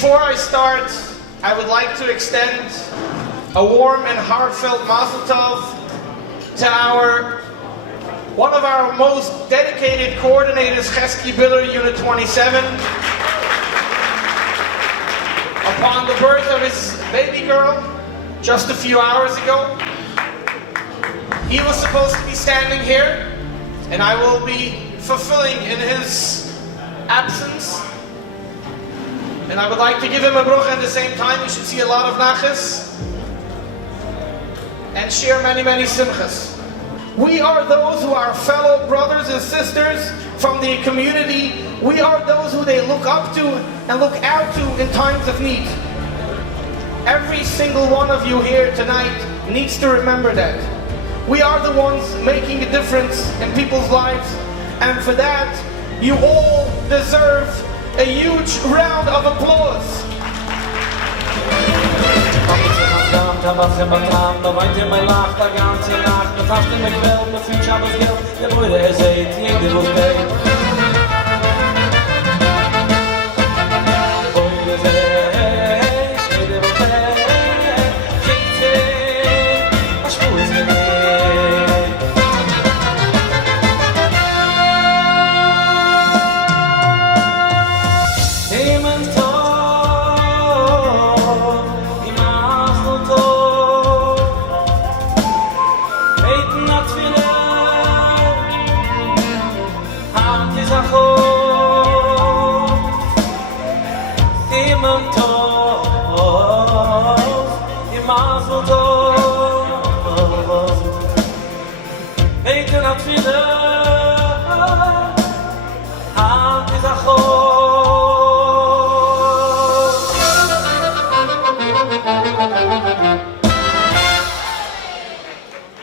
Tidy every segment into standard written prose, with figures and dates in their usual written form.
Before I start, I would like to extend a warm and heartfelt mazel tov to one of our most dedicated coordinators, Chesky Biller, Unit 27. Upon the birth of his baby girl, just a few hours ago, he was supposed to be standing here, and I will be fulfilling in his absence. And I would like to give him a bruch at the same time. You should see a lot of nachas and share many, many simchas. We are those who are fellow brothers and sisters from the community. We are those who they look up to and look out to in times of need. Every single one of you here tonight needs to remember that. We are the ones making a difference in people's lives, and for that, you all deserve a huge round of applause.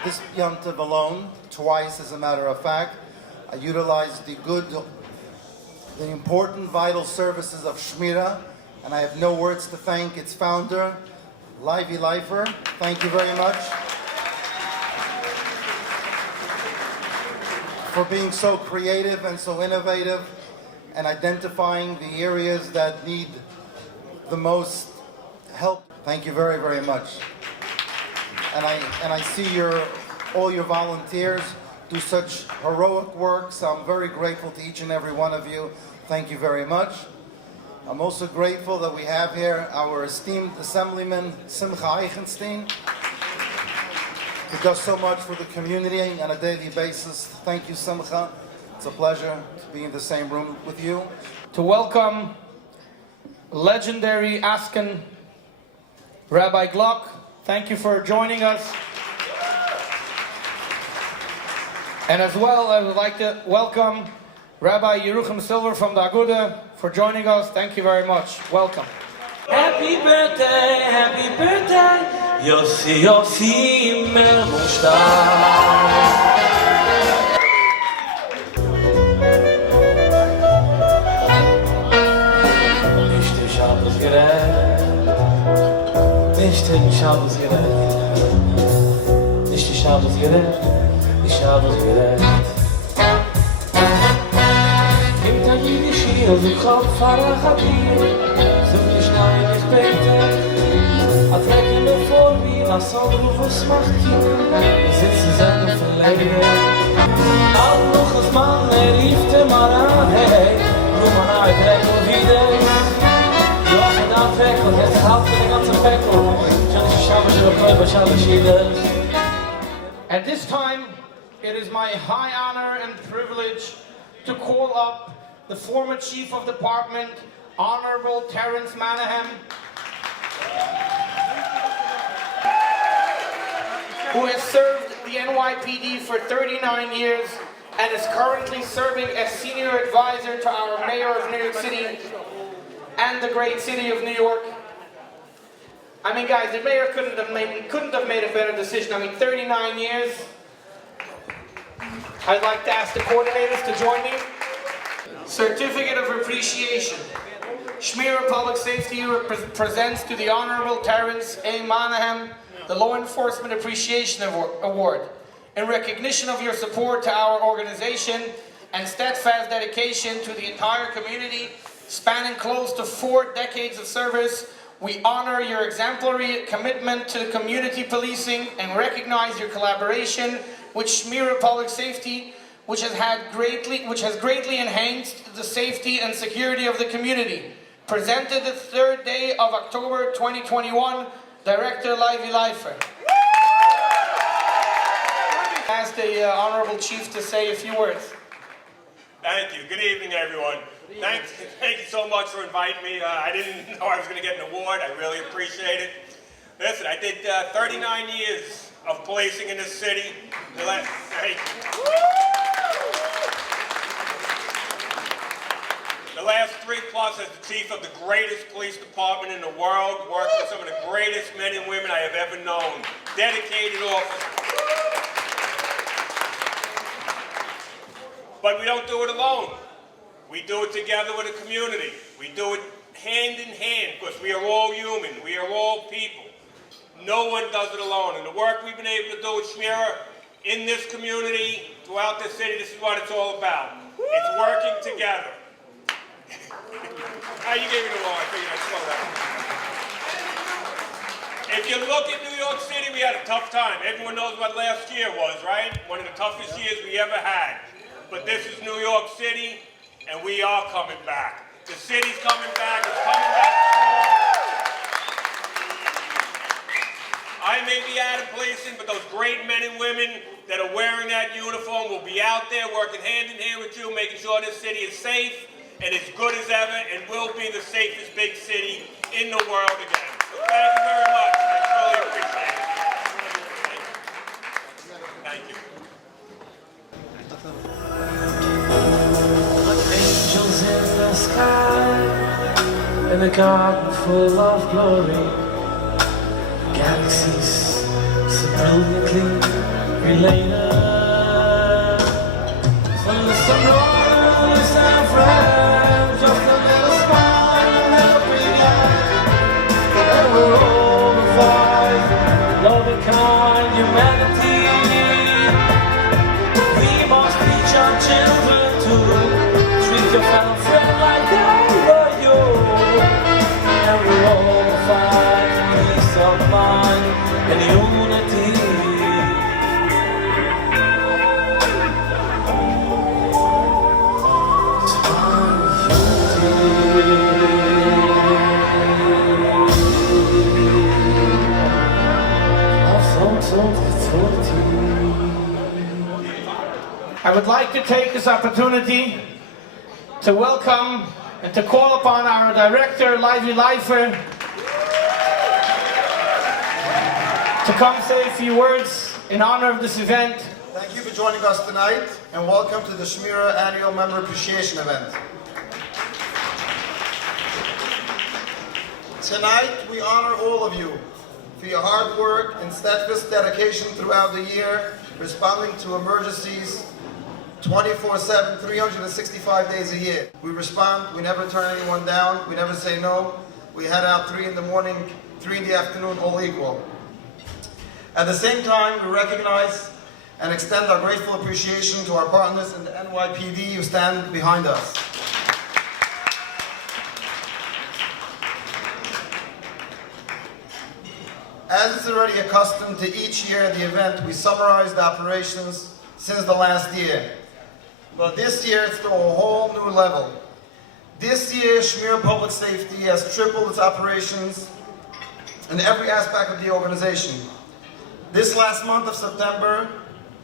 This Yom Tov alone, twice as a matter of fact, I utilized the important, vital services of Shmira, and I have no words to thank its founder, Livy Leifer. Thank you very much for being so creative and so innovative and identifying the areas that need the most help. Thank you very, very much. And I see all your volunteers do such heroic work, so I'm very grateful to each and every one of you. Thank you very much. I'm also grateful that we have here our esteemed Assemblyman Simcha Eichenstein, who does so much for the community on a daily basis. Thank you, Simcha. It's a pleasure to be in the same room with you. To welcome legendary Asken Rabbi Glock. Thank you for joining us. And as well, I would like to welcome Rabbi Yerucham Silver from the Aguda for joining us. Thank you very much. Welcome. Happy birthday, Yossi Yossi Melmushtar. Nicht den Shabbos gerecht, nicht die Shabbos gerecht, die Shabbos gerecht. Im Tagidi Shir, du Kopf Farachabir, so die Schnei nicht bete, a trecken mir vor wie, was soll was macht hier, wir sitzen selber verlegen. All noch als Mann, rief dem Aran, hey, du man ein Trecken wieder. At this time, it is my high honor and privilege to call up the former Chief of Department, Honorable Terence Manahem, who has served the NYPD for 39 years and is currently serving as Senior Advisor to our Mayor of New York City and the great city of New York. I mean, guys, the mayor couldn't have made a better decision. I mean, 39 years. I'd like to ask the coordinators to join me. Certificate of Appreciation. Shmira Public Safety presents to the Honorable Terence A. Manahem the Law Enforcement Appreciation Award in recognition of your support to our organization and steadfast dedication to the entire community Spanning close to 4 decades of service, we honor your exemplary commitment to community policing and recognize your collaboration with Shmira Public Safety, which has greatly enhanced the safety and security of the community. Presented the 3rd day of October 2021, Director Levi Leifer. Ask the Honorable Chief to say a few words. Thank you. Good evening, everyone. Thank you so much for inviting me. I didn't know I was going to get an award. I really appreciate it. Listen, I did 39 years of policing in this city. Thank you. The last 3+ as the chief of the greatest police department in the world, worked with some of the greatest men and women I have ever known. Dedicated officers. But we don't do it alone. We do it together with a community. We do it hand in hand because we are all human. We are all people. No one does it alone. And the work we've been able to do with Shmira in this community, throughout this city, this is what it's all about. It's working together. You gave me the law. I figured I'd slow down. If you look at New York City, we had a tough time. Everyone knows what last year was, right? One of the toughest years we ever had. But this is New York City, and we are coming back. The city's coming back. It's coming back strong. I may be out of policing, but those great men and women that are wearing that uniform will be out there working hand in hand with you, making sure this city is safe and as good as ever, and will be the safest big city in the world again. So thank you very much. I truly appreciate it. Thank you. Angels in the sky, in a garden full of glory, galaxies so brilliantly related. From the sunrise and friends, just a little smile and a big eye, and we're all revived, loving kind humanity. We must teach our children to treat your fellow friend like they were you. And we're all find peace of mind and unity. I would like to take this opportunity to welcome and to call upon our Director, Levi Leifer, to come say a few words in honor of this event. Thank you for joining us tonight, and welcome to the Shmira Annual Member Appreciation Event. Tonight, we honor all of you for your hard work and steadfast dedication throughout the year, responding to emergencies 24/7, 365 days a year. We respond, we never turn anyone down, we never say no. We head out 3 in the morning, 3 in the afternoon, all equal. At the same time, we recognize and extend our grateful appreciation to our partners in the NYPD who stand behind us. As is already accustomed to each year at the event, we summarize the operations since the last year. But this year it's to a whole new level. This year, Shmira Public Safety has tripled its operations in every aspect of the organization. This last month of September,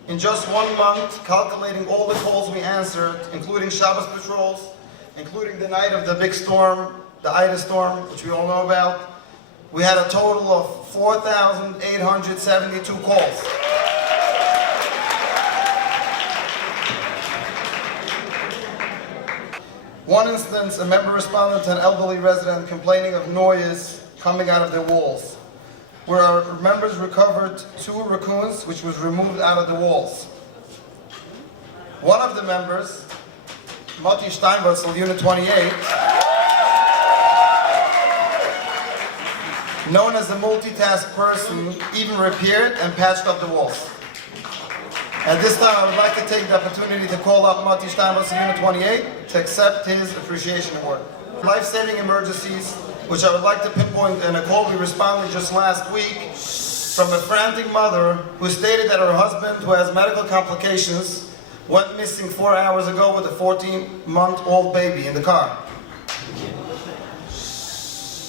in just 1 month, calculating all the calls we answered, including Shabbos patrols, including the night of the big storm, the Ida storm, which we all know about, we had a total of 4,872 calls. One instance, a member responded to an elderly resident complaining of noise coming out of their walls, where our members recovered 2 raccoons, which was removed out of the walls. One of the members, Moti Steinwurzel, Unit 28, known as a multitask person, even repaired and patched up the walls. At this time, I would like to take the opportunity to call up Moti Steinwurzel, Unit 28, to accept his appreciation award. Life-saving emergencies, which I would like to pinpoint in a call we responded just last week from a frantic mother who stated that her husband, who has medical complications, went missing 4 hours ago with a 14-month-old baby in the car.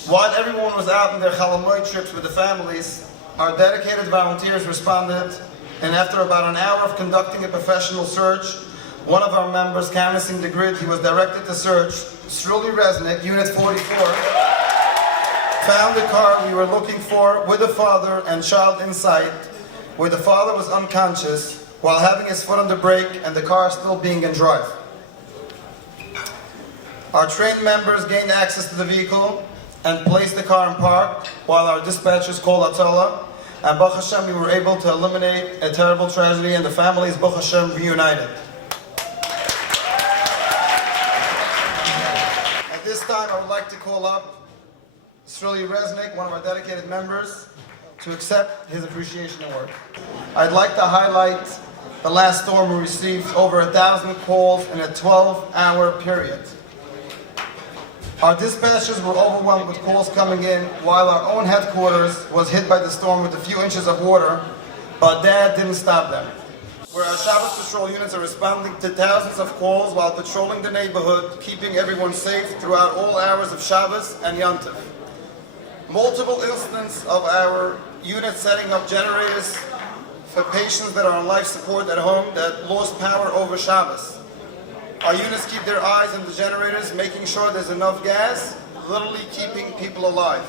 While everyone was out on their Chalamoy trips with the families, our dedicated volunteers responded, and after about an hour of conducting a professional search, one of our members canvassing the grid he was directed to search, Shmira Resnick, Unit 44, found the car we were looking for with the father and child inside, where the father was unconscious while having his foot on the brake and the car still being in drive. Our trained members gained access to the vehicle and placed the car in park while our dispatchers called Atala, and Baruch Hashem, we were able to eliminate a terrible tragedy and the families, Baruch Hashem, reunited. At this time, I would like to call up Shmira Resnick, one of our dedicated members, to accept his appreciation award. I'd like to highlight the last storm we received over 1,000 calls in a 12-hour period. Our dispatchers were overwhelmed with calls coming in while our own headquarters was hit by the storm with a few inches of water, but that didn't stop them. Where our Shabbos patrol units are responding to thousands of calls while patrolling the neighborhood, keeping everyone safe throughout all hours of Shabbos and Yom Tov. Multiple instances of our units setting up generators for patients that are on life support at home that lost power over Shabbos. Our units keep their eyes on the generators, making sure there's enough gas, literally keeping people alive.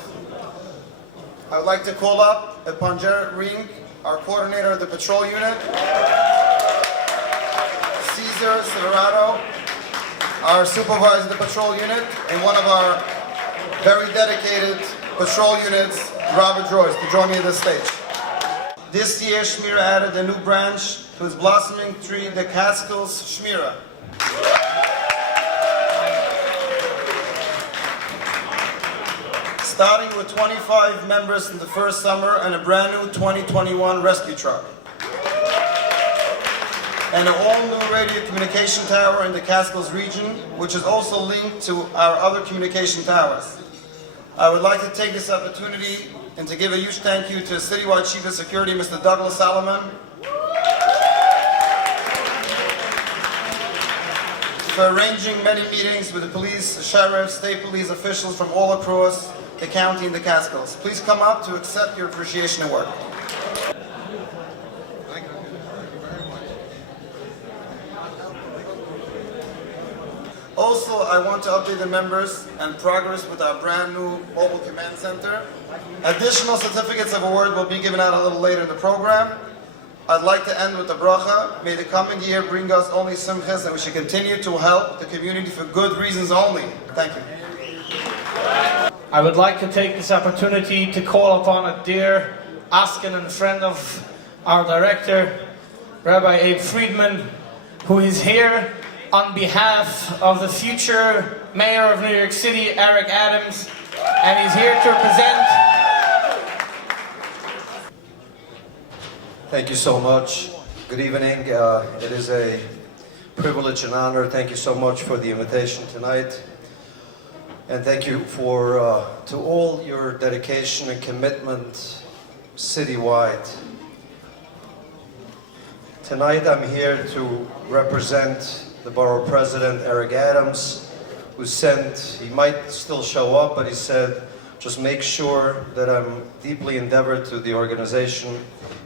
I would like to call up upon Jared Ring, our coordinator of the patrol unit, Cesar Silverado, our supervisor of the patrol unit, and one of our very dedicated patrol units, Robert Joyce, to join me on this stage. This year, Shmira added a new branch to his blossoming tree, the Catskills Shmira. Starting with 25 members in the first summer and a brand new 2021 rescue truck. And an all-new radio communication tower in the Catskills region, which is also linked to our other communication towers. I would like to take this opportunity and to give a huge thank you to Citywide Chief of Security, Mr. Douglas Solomon, for arranging many meetings with the police, sheriffs, state police officials from all across the county and the Catskills. Please come up to accept your appreciation award. Also, I want to update the members and progress with our brand new mobile command center. Additional certificates of award will be given out a little later in the program. I'd like to end with a bracha. May the coming year bring us only simchas, and we should continue to help the community for good reasons only. Thank you. I would like to take this opportunity to call upon a dear Askin and friend of our director, Rabbi Abe Friedman, who is here on behalf of the future mayor of New York City, Eric Adams, and he's here to represent. Thank you so much. Good evening. It is a privilege and honor. Thank you so much for the invitation tonight. And thank you to all your dedication and commitment citywide. Tonight I'm here to represent the borough president, Eric Adams, who he might still show up, but he said, just make sure that I'm deeply endeavored to the organization,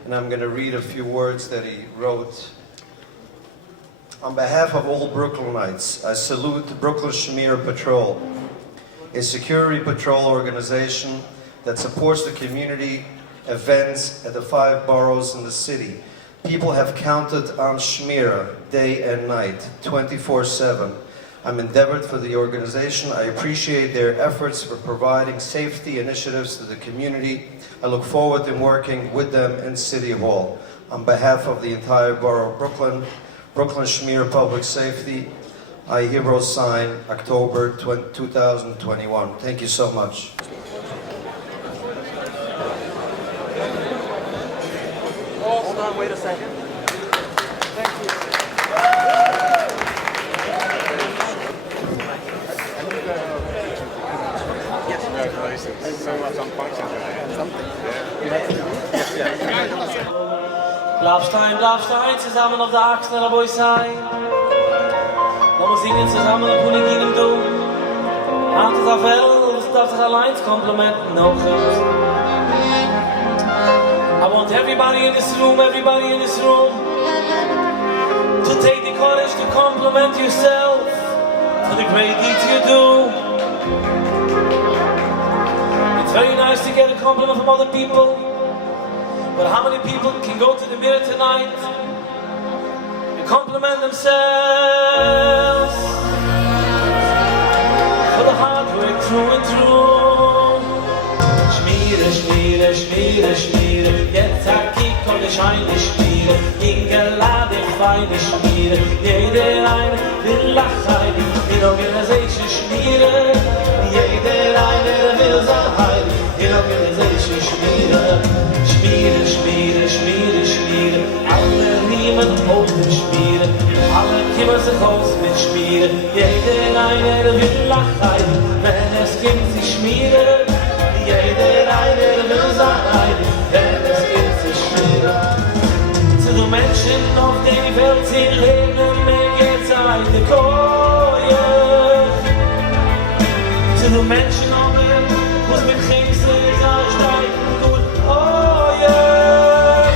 and I'm going to read a few words that he wrote. On behalf of all Brooklynites, I salute the Brooklyn Shmira Patrol, a security patrol organization that supports the community events at the 5 boroughs in the city. People have counted on Shmira day and night, 24/7. I'm endeavored for the organization. I appreciate their efforts for providing safety initiatives to the community. I look forward to working with them in City Hall. On behalf of the entire borough of Brooklyn, Brooklyn Shmira Public Safety, I hereby sign October 2021. Thank you so much. Hold on, wait a second. Thank you. bleib stein, zusammen auf der Achsen, der Boy sein. Lass uns singen zusammen, der Punik in dem Du. Hand ist auf Hell, das darf sich allein komplimenten, noch I want everybody in this room to take the courage to compliment yourself for the great deeds you do. It's very nice to get a compliment from other people, but how many people can go to the mirror tonight and compliment themselves for the hard work through and through? Shmira, Shmira, Shmira, Shmira, jetzt hak ich und ich eine Shmira, ingeladen feine Shmira, jeder eine will lachen, in Organisation Shmira, jeder eine will sein, in Organisation Shmira, Shmira, Shmira, Shmira, Shmira, alle riemen ohne Shmira, alle kümmern sich aus mit Shmira, jeder eine will lachen, wenn es gibt sich Shmira, jeder eine will sein, denn es gibt sich Shmira. Zu den Menschen auf der Welt, sie leben, mir geht's eine Koje. Zu den Menschen auf der Welt, wo's mit Chemse streiten tut, oh yeah.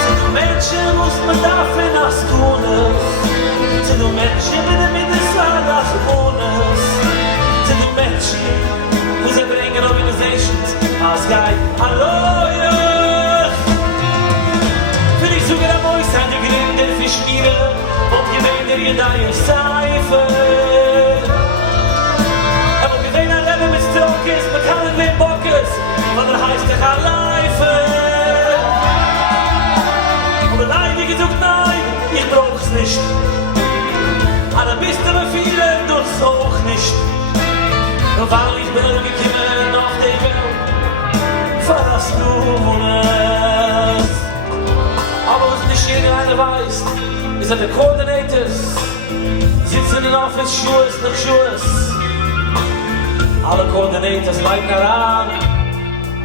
Zu den Menschen, wo's man darf in das Tunes. Zu den Menschen, mit der Mitte das Wohnes. Zu den Menschen, who's bringing organizations, as guy, hallo, yeah. Für dich sogar am Mois an der Gründe für Schmiere, und gewähnt ihr da ihr Seife. Aber gewähnt ein Leben mit Strokes, man kann nicht mehr Bockes, weil heißt dich Leife. Und allein wie gesagt, nein, ich brauch's nicht. Aber bist du mir viele, durch's auch nicht. Nur weil ich bin gekommen auf die Welt, für das du wohnst. Aber was nicht jeder weiß, ist, dass die Coordinators sitzen in Office, Schuhes nach Schuhes. Alle Coordinators leiten heran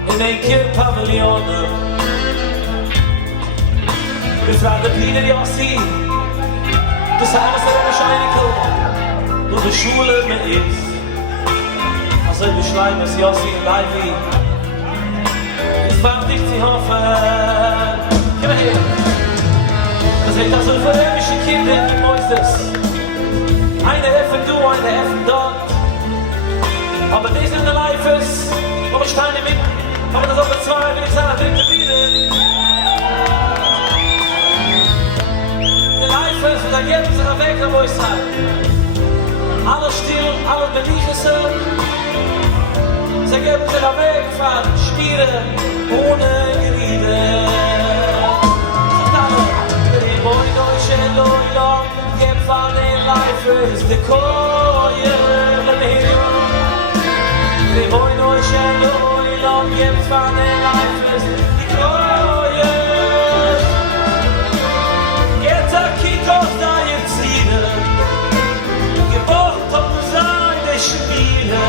in ein Pavillon. Wir fragen Peter Jossi, das heißt, er wahrscheinlich nur die Schule mit ist. Also ich beschreibe es Jossi und Leivi. Ich warte dich zu hoffen. Geh mal her. Das sind also für ewige Kinder, wie Moises. Eine helfen du, eine helfen dort. Aber das in der Life ist, wo ich steine mit. Aber das auch für zwei, wenn ich sage, dritte Biene. Der Life ist, und dann geben sich weg, wo ich sage. Alles still, alles beliegen sie. Sie geben sich weg von Schmiere ohne Geriede. Sagt alle, die Boy Deutsche Leute, geben von den Life ist die Koje. Let me hear you. Die Boy Deutsche Leute, geben von den Life ist die Koje. Jetzt a Kikos da jetzt Ziele, gebracht auf seine Spiele.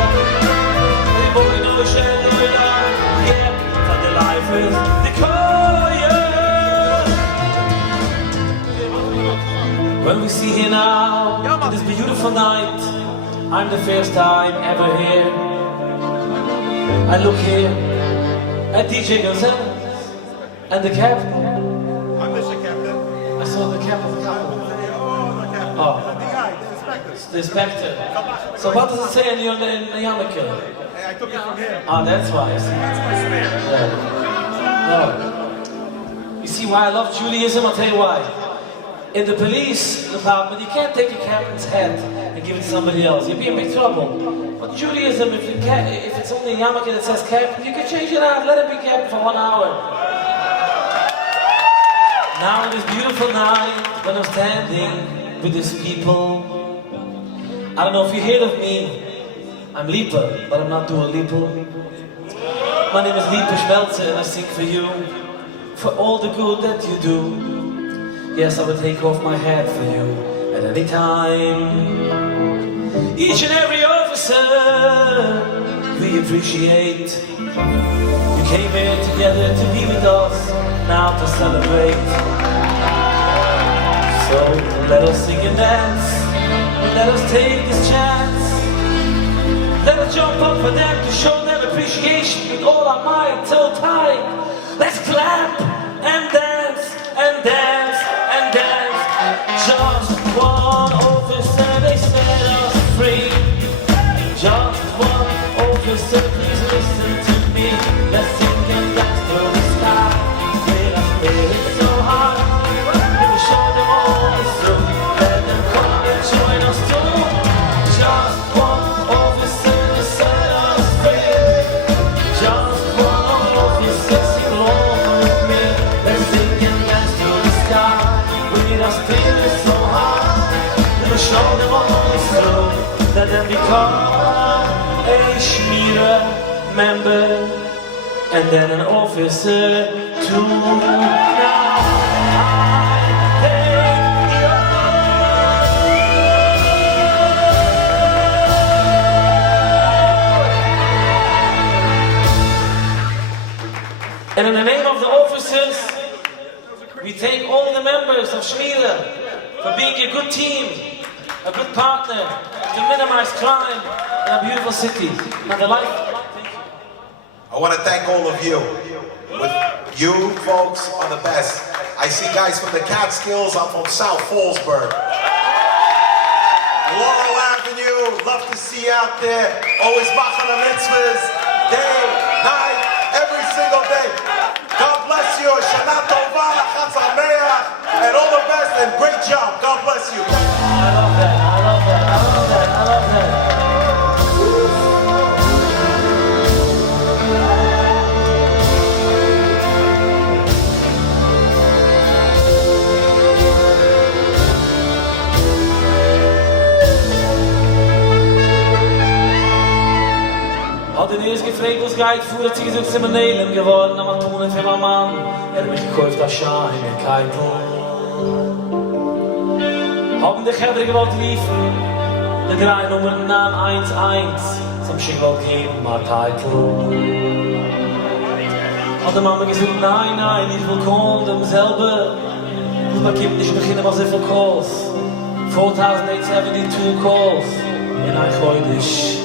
Boy, no shell, no love, yeah, but the life is the Koje. When we see here now, on this beautiful night, I'm the first time ever here. I look here at DJ Gonzalez and the captain. I'm Mr. Captain. I saw the captain. Oh, the captain. Oh. The guy, the inspector. The inspector. So what does it say in your yarmulke? Hey, I took it from him. Ah, that's why. That's my smear. No. You see why I love Judaism? I'll tell you why. In the police department, you can't take a captain's hat and give it to somebody else. You'd be in big trouble. But Judaism, if it's only a yarmulke that says captain, you can change it out. Let it be captain for 1 hour. Now on this beautiful night, when I'm standing with these people, I don't know if you heard of me. I'm Lieper, but I'm not Dua Lipa. My name is Lieper Schmelzer, and I sing for you, for all the good that you do. Yes, I will take off my hat for you at any time. Each and every officer, we appreciate. You came here together to be with us. now to celebrate. So let us sing and dance, let us take this chance. Let us jump up for them to show them appreciation with all our might, so tight. Let's clap and dance and dance and dance. Just one officer, they set us free. Just one officer, please listen to me. Let's sing and dance through the sky. Let us play it so hard. We will show them all the truth. Let them come and join us too. Just one officer to set us free. Just one officer, sing along with me. Let's sing and dance through the sky. Let us play it so hard. We will show them all the truth. Let them become a Shmira member and then an officer too. Now I thank you. And in the name of the officers, we thank all the members of Shmira for being a good team, a good partner to minimize crime in a beautiful city. And the life. I want to thank all of you. With you folks are the best. I see guys from the Catskills. I'm from South Fallsburg. Laurel Avenue, love to see you out there. Always machal mitzvahs, day, night, every single day. God bless you. Shana Tova, Chag Sameach, and all the best, and great job. God bless you. I love that, I love that, I love that, I love that. Had den eerst gefragt, was geht vor, dass sie gesagt, sie sind Nelem geworden, aber tun es für mein Mann. Mich gekauft als Schein in Keitel. Haben die Chäber gewollt liefen, die 3 Nummern an 1-1, zum Schickwald geben, mal Titel. Hat die Mama gesagt, nein, nein, ich will kommen, demselbe. Und man kommt nicht beginnen, was viel calls. 4,872 calls in ein Geudisch.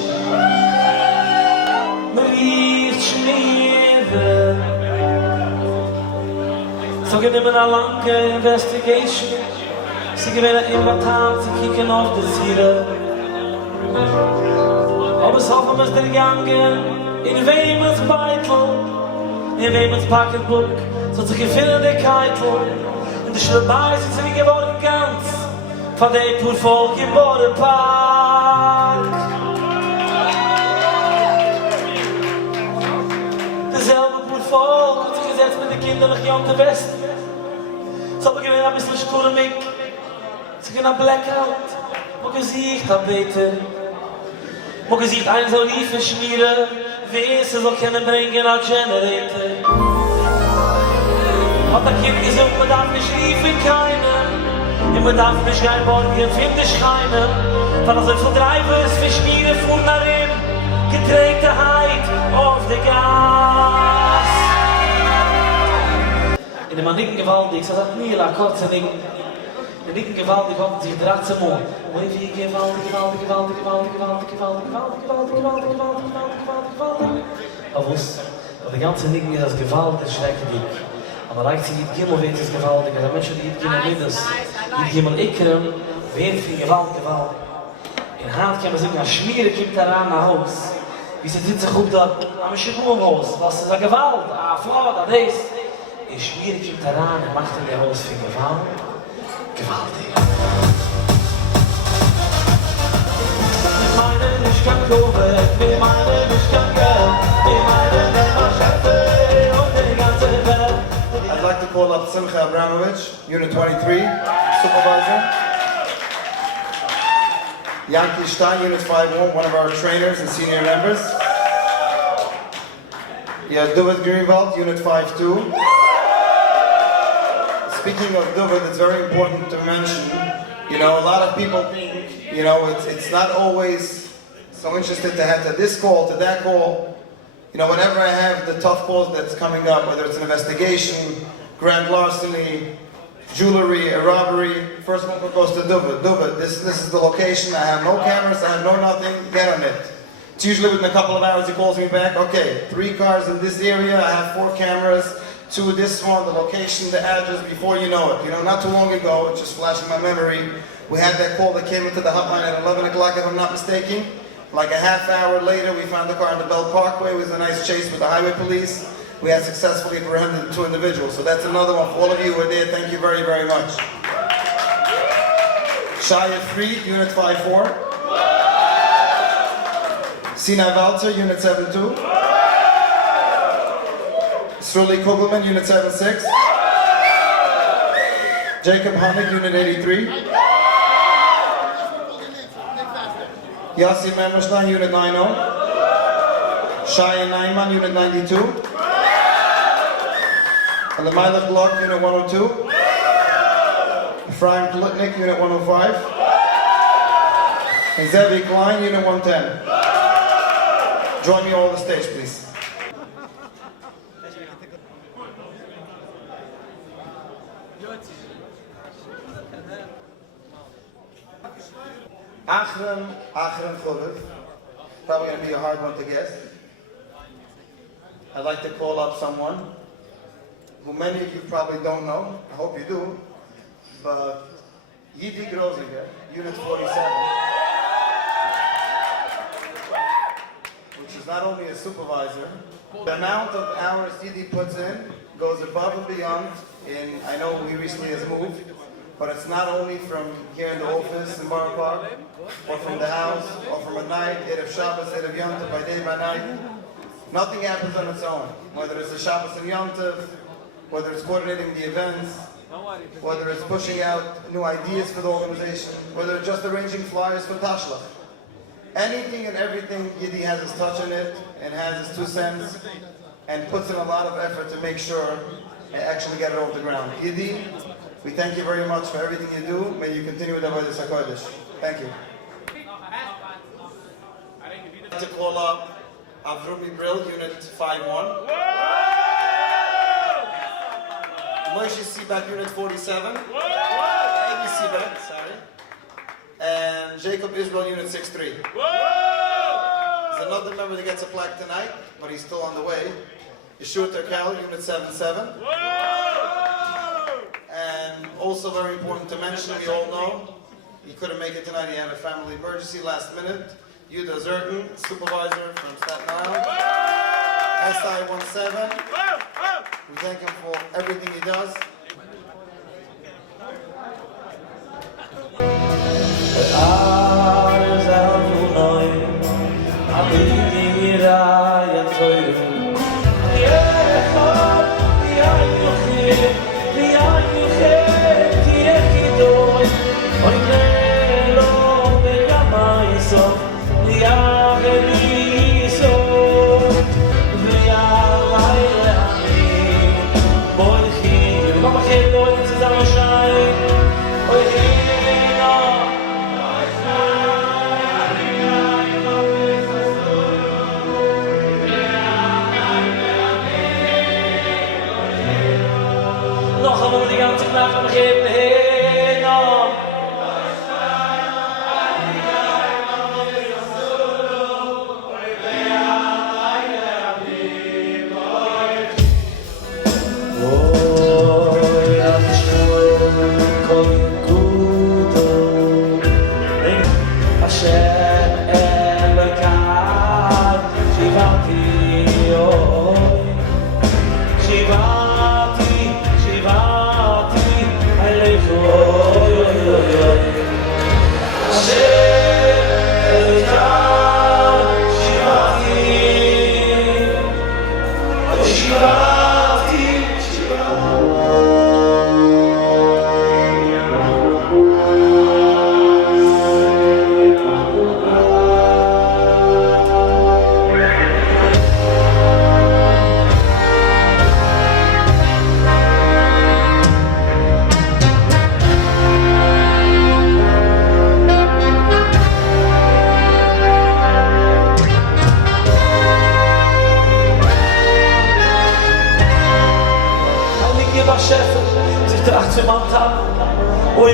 So give them a long investigation. Sie gewinnen immer Tag zu kicken auf das hier. Aber es hoffen wir es der Gange in Wemens Beitel, in Wemens Pocketbook, so zu gewinnen der Keitel. Und die Schlebei sind sie geworden ganz, von dem pur Volk im Borderpark. Derselbe pur Volk hat sich gesetzt mit den Kindern nach Jont der Westen. So beginnen ein bisschen Sturmig, sie gehen ein Blackout, wo Gesicht abbeten, wo Gesicht ein so lief in Schmiere, wie sie so können bringen als Generator. Hat ein Kind gesagt, man darf nicht liefen keinen, und man darf nicht kein Borgen, finde ich keinen, weil er so viel Treiber ist für Schmiere, fuhr nach ihm, getränkte Heid auf der Gas. In dem Nicken gewaltig, so sagt Mila, kurz in Nicken. In Nicken gewaltig, hoffen sich 13 Mal. Und wie gewaltig. Aber was? Weil die ganze Nicken ist das gewaltig, schrecklich. Aber reicht sie nicht Gimmel, wird es gewaltig. Also Menschen, die nicht Gimmel mindest, die Gimmel Ikerem, wird viel gewaltig. In Hand kann man sagen, als Schmiere kommt daran nach Haus. Wie sie sich gut da, am Schiburenhaus, was ist da Gewalt? Ah, Frau, da das. In Schmira kommt daran und macht in der Haus für Gewalt. Gewaltig. Wir meinen, ich kann Kohle, wir meinen, ich kann Geld, wir meinen, ich kann Schäfe und die ganze Welt. I'd like to call up Simcha Abramovich, Unit 23, Supervisor. Yankee Stein, Unit 51, one of our trainers and senior members. Duvet Greenwald, Unit 52. Speaking of Duvet, it's very important to mention, a lot of people think, it's not always so interested to head to this call, to that call. Whenever I have the tough calls that's coming up, whether it's an investigation, grand larceny, jewelry, a robbery. First one goes to Duva. Duva, this is the location. I have no cameras, I have no nothing. Get on it. It's usually within a couple of hours he calls me back. Okay, 3 cars in this area. I have 4 cameras. 2 this one, the location, the address. Before you know it, not too long ago. It's just flashing my memory. We had that call that came into the hotline at 11 o'clock, if I'm not mistaken. Like a half hour later, we found the car on the Bell Parkway. It was a nice chase with the highway police. We had successfully apprehended the 2 individuals. So that's another one for all of you who are there. Thank you very, very much. Shaya Fried, Unit 5-4. Sina Walter, Unit 7-2. Sruli Kugelman, Unit 7-6. Jacob Honig, Unit 83. Yassi Memrashtan, Unit 90. Shaya Naiman, Unit 92. And the Mylach Block, Unit 102. Ephraim Plutnik, Unit 105. And Zevi Klein, Unit 110. Join me all on the stage, please. Achram Choviv. Probably going to be a hard one to guess. I'd like to call up someone who many of you probably don't know. I hope you do. But Yidi Grosinger, Unit 47. Which is not only a supervisor, the amount of hours Yidi puts in goes above and beyond. I know he recently has moved, but it's not only from here in the office in Borough Park, or from the house, or from a night, Erev Shabbos, Erev Yom Tov, by day, by night. Nothing happens on its own. Whether it's a Shabbos and Yom Tov, whether it's coordinating the events, whether it's pushing out new ideas for the organization, whether it's just arranging flyers for Tashlach. Anything and everything, Yidi has his touch in it, and has his 2 cents, and puts in a lot of effort to make sure and actually get it off the ground. Yidi, we thank you very much for everything you do. May you continue with Avodas HaKodesh. Thank you. I'd like to call up Avrumi Brill, Unit 5-1. Moshe Sibak, Unit 47. Amy Sibak, sorry. And Jacob Israel, Unit 6-3. There's another member that gets a plaque tonight, but he's still on the way. Yeshua Terkel, Unit 7-7. And also very important to mention, we all know, he couldn't make it tonight, he had a family emergency last minute. Yuda Zerton, supervisor from Staten Island. SI-17. We thank him for everything he does.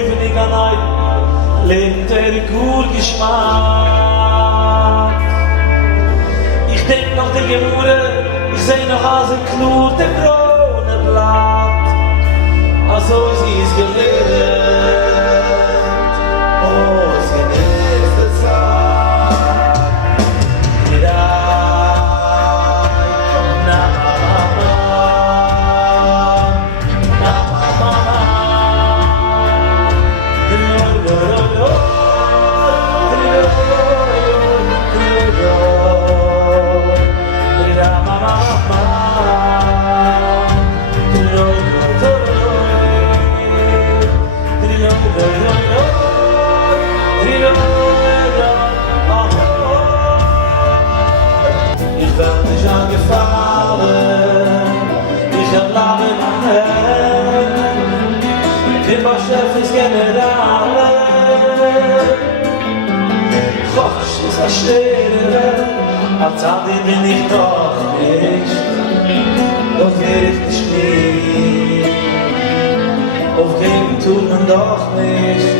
wenn ich an ein lebt gut Geschmack. Ich denk noch die Gemüse, ich seh noch als ein Knurr der braune Blatt. Also sie ist gelernt, oh, sie ist der Zeit. Ich werd nicht angefallen, ich hab Lamm in mein Hand. Immer Chef ist Generale, Koch ist ein Stehre, als Adi bin ich doch nicht, doch wär ich nicht nie. Aufgeben tut man doch nicht,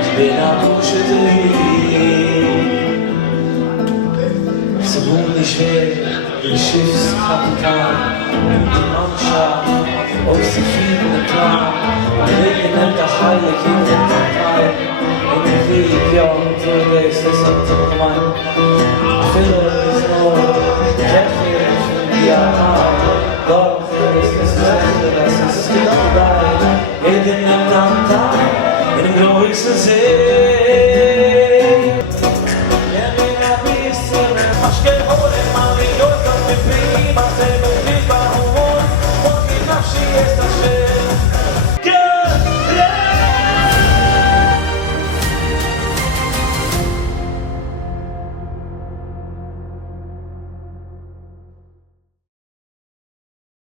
ich bin ein Buschetterie. So unschwer, wie Schiffskapitän, die Mannschaft, aus dem fliegenden Plan, wir legen in der Heilig in der Partei.